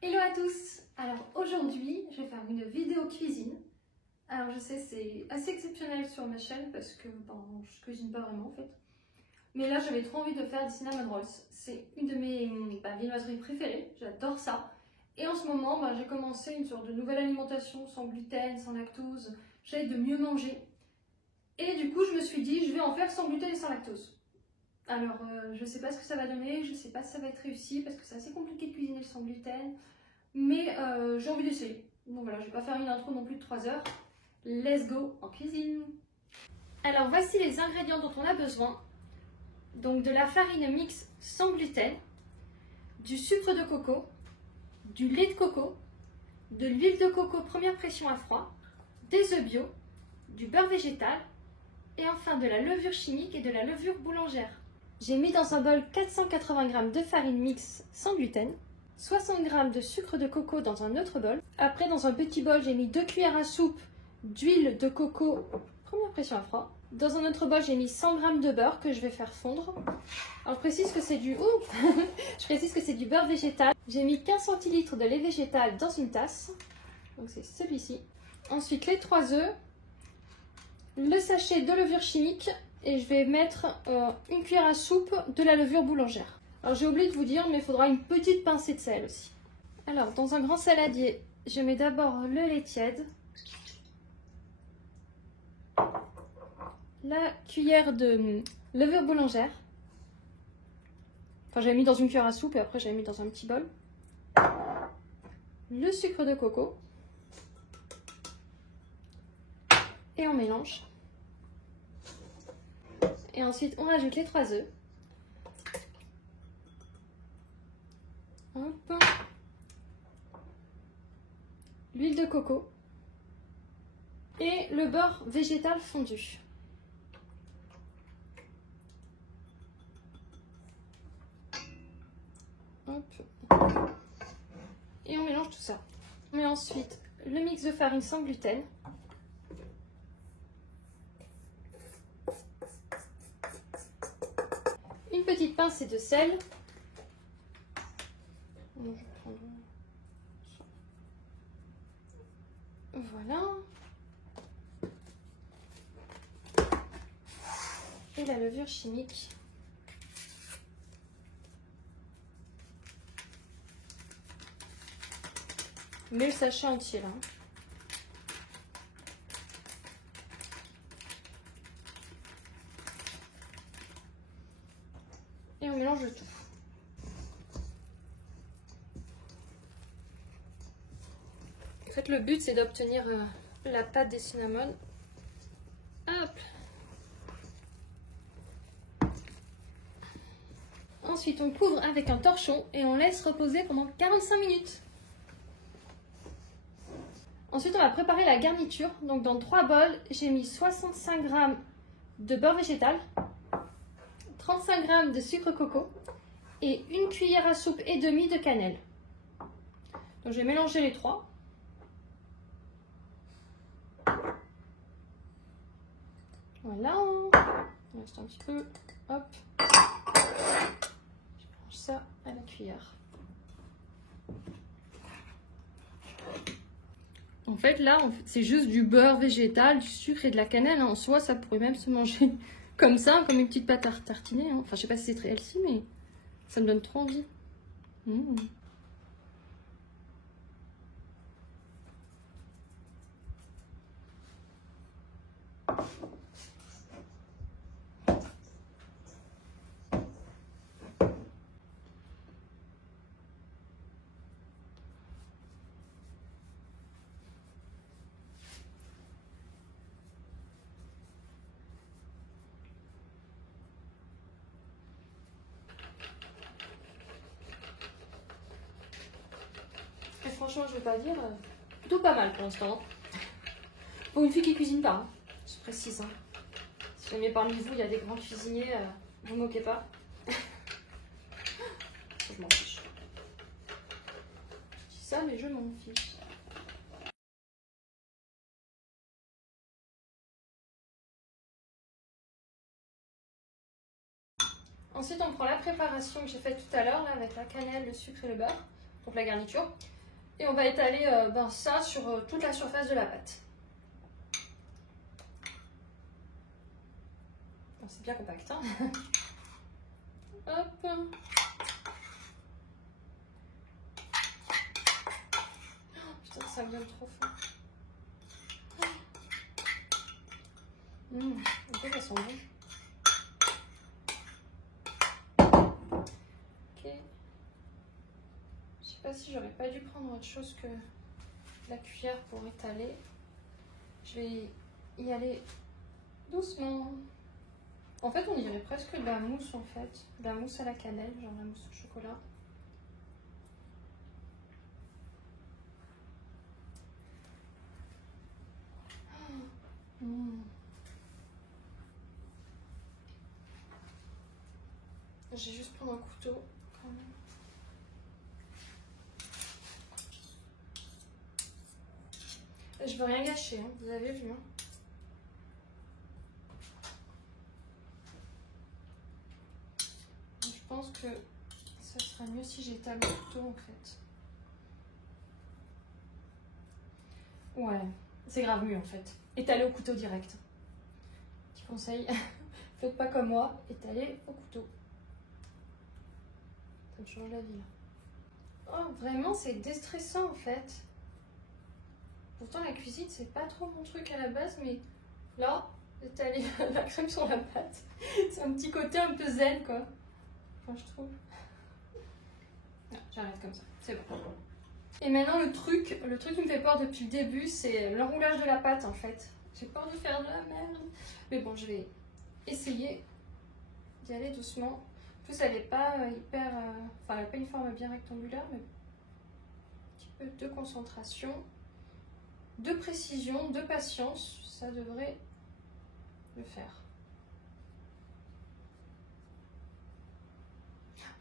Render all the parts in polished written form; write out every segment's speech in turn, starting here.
Hello à tous! Alors aujourd'hui, je vais faire une vidéo cuisine. Alors je sais, c'est assez exceptionnel sur ma chaîne parce que je cuisine pas vraiment en fait. Mais là, j'avais trop envie de faire des cinnamon rolls. C'est une de mes viennoiseries préférées, j'adore ça. Et en ce moment, j'ai commencé une sorte de nouvelle alimentation sans gluten, sans lactose. J'essaie de mieux manger. Et du coup, je me suis dit, je vais en faire sans gluten et sans lactose. Alors, je sais pas ce que ça va donner, je sais pas si ça va être réussi parce que c'est assez compliqué de cuisiner le sans gluten. Mais j'ai envie d'essayer. Donc voilà, je vais pas faire une intro non plus de 3 heures. Let's go en cuisine. Alors voici les ingrédients dont on a besoin. Donc de la farine mixte sans gluten, du sucre de coco, du lait de coco, de l'huile de coco première pression à froid, des œufs bio, du beurre végétal et enfin de la levure chimique et de la levure boulangère. J'ai mis dans un bol 480 g de farine mixte sans gluten, 60 g de sucre de coco dans un autre bol. Après, dans un petit bol, j'ai mis 2 cuillères à soupe d'huile de coco première pression à froid. Dans un autre bol, j'ai mis 100 g de beurre que je vais faire fondre. Alors, je précise que c'est du beurre végétal. J'ai mis 15 centilitres de lait végétal dans une tasse. Donc, c'est celui-ci. Ensuite, les 3 œufs, le sachet de levure chimique et je vais mettre une cuillère à soupe de la levure boulangère. Alors j'ai oublié de vous dire, mais il faudra une petite pincée de sel aussi. Alors dans un grand saladier, je mets d'abord le lait tiède, la cuillère de levure boulangère, enfin j'avais mis dans une cuillère à soupe et après j'avais mis dans un petit bol, le sucre de coco et on mélange. Et ensuite on ajoute les 3 œufs. Hop. L'huile de coco et le beurre végétal fondu. Hop. Et on mélange tout ça. On met ensuite le mix de farine sans gluten. Une petite pincée de sel. Voilà. Et la levure chimique. Mais le sachet entier là. Et on mélange le tout. En fait, le but c'est d'obtenir la pâte des cinnamons. Hop. Ensuite, on couvre avec un torchon et on laisse reposer pendant 45 minutes. Ensuite, on va préparer la garniture. Donc, dans 3 bols, j'ai mis 65 g de beurre végétal, 35 g de sucre coco et une cuillère à soupe et demie de cannelle. Donc, je vais mélanger les 3. Voilà. Il reste un petit peu. Hop. Je mélange ça à la cuillère. En fait, là, c'est juste du beurre végétal, du sucre et de la cannelle. En soi, ça pourrait même se manger comme ça, comme une petite pâte à tartiner. Enfin, je sais pas si c'est très healthy, mais ça me donne trop envie. Et franchement, je vais pas dire, plutôt pas mal pour l'instant. Pour une fille qui cuisine pas, hein. Je précise. Hein. Si jamais parmi vous il y a des grands cuisiniers, vous ne moquez pas. Je m'en fiche. Je dis ça, mais je m'en fiche. Ensuite, on prend la préparation que j'ai faite tout à l'heure avec la cannelle, le sucre et le beurre. donc la garniture. Et on va étaler ça sur toute la surface de la pâte. C'est bien compact, hein. Hop. Putain, ça me donne trop faim. En fait, ça sent bon. Ok. Je sais pas si j'aurais pas dû prendre autre chose que la cuillère pour étaler. Je vais y aller doucement. En fait, on dirait presque de la mousse en fait. De la mousse à la cannelle, genre la mousse au chocolat. J'ai juste pris un couteau quand même. Je veux rien gâcher, hein. Vous avez vu. Hein. Je pense que ça sera mieux si j'étale le couteau en fait. Ouais, c'est grave mieux en fait. Étaler au couteau direct. Petit conseil, faites pas comme moi, étalez au couteau. Ça me change la vie là. Oh, vraiment, c'est déstressant en fait. Pourtant, la cuisine, c'est pas trop mon truc à la base, mais là, étaler la crème sur la pâte, c'est un petit côté un peu zen quoi. Enfin, je trouve. J'arrête comme ça, c'est bon. Et maintenant, le truc qui me fait peur depuis le début, c'est l'enroulage de la pâte en fait. J'ai peur de faire de la merde. Mais bon, je vais essayer d'y aller doucement. En plus, elle n'est pas hyper... Enfin, elle n'a pas une forme bien rectangulaire, mais un petit peu de concentration, de précision, de patience. Ça devrait le faire.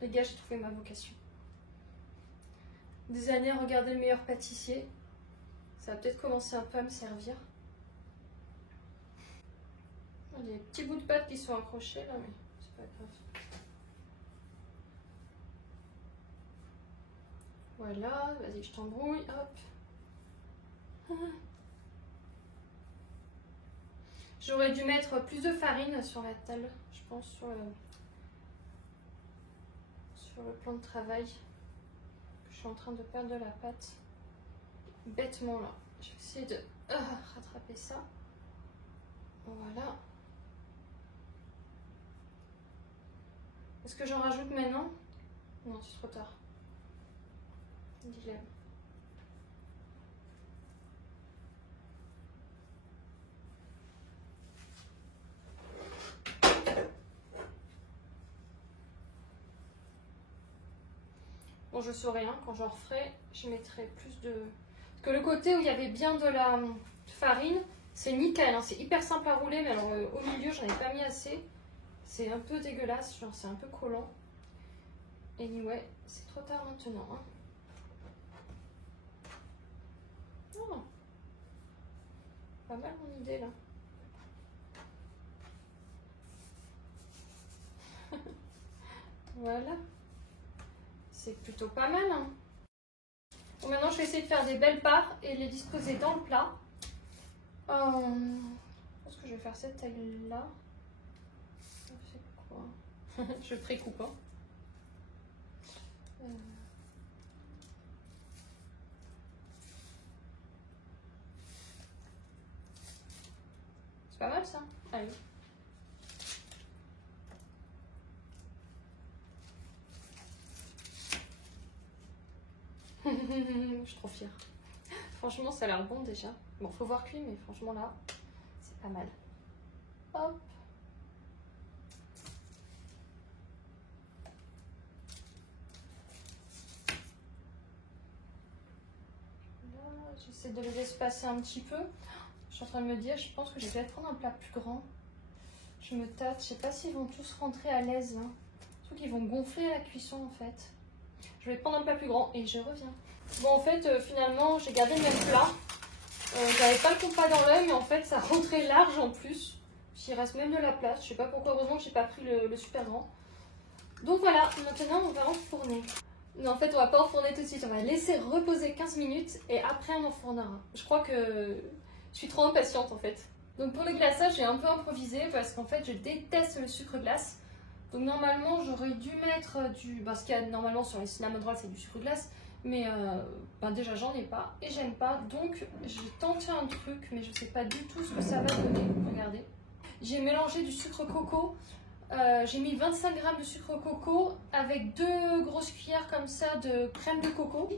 Les gars, j'ai trouvé ma vocation. Des années à regarder le meilleur pâtissier. Ça va peut-être commencer un peu à me servir. Il y a des petits bouts de pâte qui sont accrochés là, mais c'est pas grave. Voilà, vas-y, je t'embrouille, hop. J'aurais dû mettre plus de farine sur la table, je pense, sur le plan de travail. Je suis en train de perdre de la pâte. Bêtement là. Je vais essayer de rattraper ça. Voilà. Est-ce que j'en rajoute maintenant? Non, c'est trop tard. Dilemme. Bon, je saurai, hein, quand j'en referai, je mettrai plus de... Parce que le côté où il y avait bien de la farine, c'est nickel, hein, c'est hyper simple à rouler, mais alors au milieu, j'en ai pas mis assez. C'est un peu dégueulasse, genre c'est un peu collant. Anyway, c'est trop tard maintenant. Hein. Oh, pas mal mon idée là. Voilà. C'est plutôt pas mal. Hein. Bon, maintenant, je vais essayer de faire des belles parts et les disposer dans le plat. Je pense que je vais faire cette taille-là. C'est quoi? Je pré-coupe. Hein. C'est pas mal ça. Allez. Je suis trop fière. Franchement, ça a l'air bon déjà. Bon, faut voir cuit, mais franchement là, c'est pas mal. Hop. J'essaie de les espacer un petit peu. Je suis en train de me dire, je pense que je vais peut-être prendre un plat plus grand. Je me tâte, je sais pas s'ils vont tous rentrer à l'aise. Hein. Je trouve qu'ils vont gonfler à la cuisson en fait. Je vais prendre un plat plus grand et je reviens. Bon, en fait, finalement, j'ai gardé le même plat. J'avais pas le compas dans l'œil, mais en fait, ça rentrait large en plus. Il reste même de la place. Je sais pas pourquoi, heureusement que j'ai pas pris le super grand. Donc voilà, maintenant, on va enfourner. Mais en fait, on va pas enfourner tout de suite. On va laisser reposer 15 minutes et après on enfournera. Je crois que je suis trop impatiente en fait. Donc pour le glaçage, j'ai un peu improvisé parce qu'en fait, je déteste le sucre glace. Donc normalement, j'aurais dû mettre du... ce qu'il y a normalement sur les cinnamon rolls, c'est du sucre glace. Mais déjà, j'en ai pas et j'aime pas. Donc j'ai tenté un truc, mais je sais pas du tout ce que ça va donner. Regardez. J'ai mélangé du sucre coco. J'ai mis 25 g de sucre coco avec 2 grosses cuillères comme ça de crème de coco.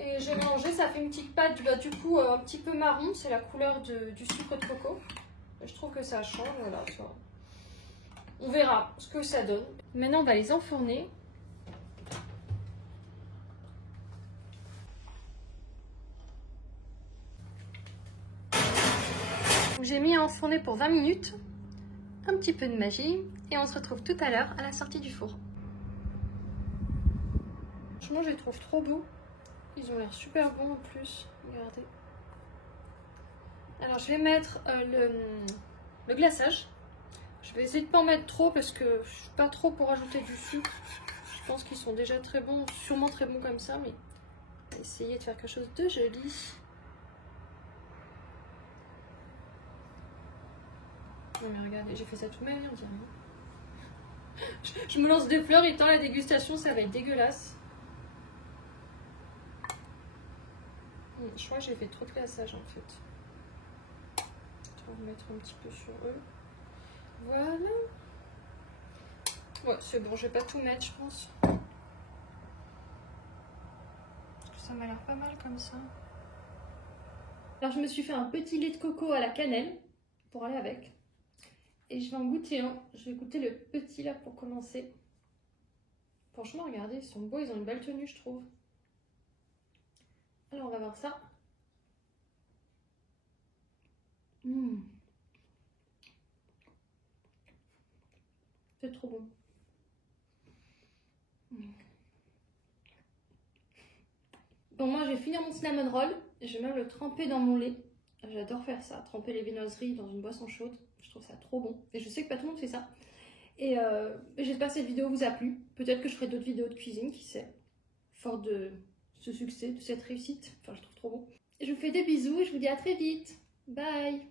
Et j'ai mélangé, ça fait une petite pâte du coup un petit peu marron, c'est la couleur du sucre de coco. Je trouve que ça change, voilà. On verra ce que ça donne. Maintenant on va les enfourner. J'ai mis à enfourner pour 20 minutes. Un petit peu de magie et on se retrouve tout à l'heure à la sortie du four. Franchement, je les trouve trop beaux. Ils ont l'air super bons en plus. Regardez. Alors, je vais mettre le glaçage. Je vais essayer de pas en mettre trop parce que je suis pas trop pour ajouter du sucre. Je pense qu'ils sont déjà très bons, sûrement très bons comme ça, mais on va essayer de faire quelque chose de joli. Non mais regardez, j'ai fait ça toute ma vie, on dirait. Je me lance des fleurs et tant la dégustation, ça va être dégueulasse. Je crois que j'ai fait trop de glaçage en fait. Je vais en mettre un petit peu sur eux. Voilà. Ouais, c'est bon, je vais pas tout mettre, je pense. Ça m'a l'air pas mal comme ça. Alors je me suis fait un petit lait de coco à la cannelle pour aller avec. Et je vais en goûter un. Je vais goûter le petit là pour commencer. Franchement, regardez, ils sont beaux, ils ont une belle tenue, je trouve. Alors, on va voir ça. C'est trop bon. Bon, moi, je vais finir mon cinnamon roll. Je vais même le tremper dans mon lait. J'adore faire ça, tremper les viennoiseries dans une boisson chaude. Je trouve ça trop bon. Et je sais que pas tout le monde fait ça. Et j'espère que cette vidéo vous a plu. Peut-être que je ferai d'autres vidéos de cuisine, qui sait. Fort de ce succès, de cette réussite. Enfin, je trouve trop bon. Je vous fais des bisous et je vous dis à très vite. Bye!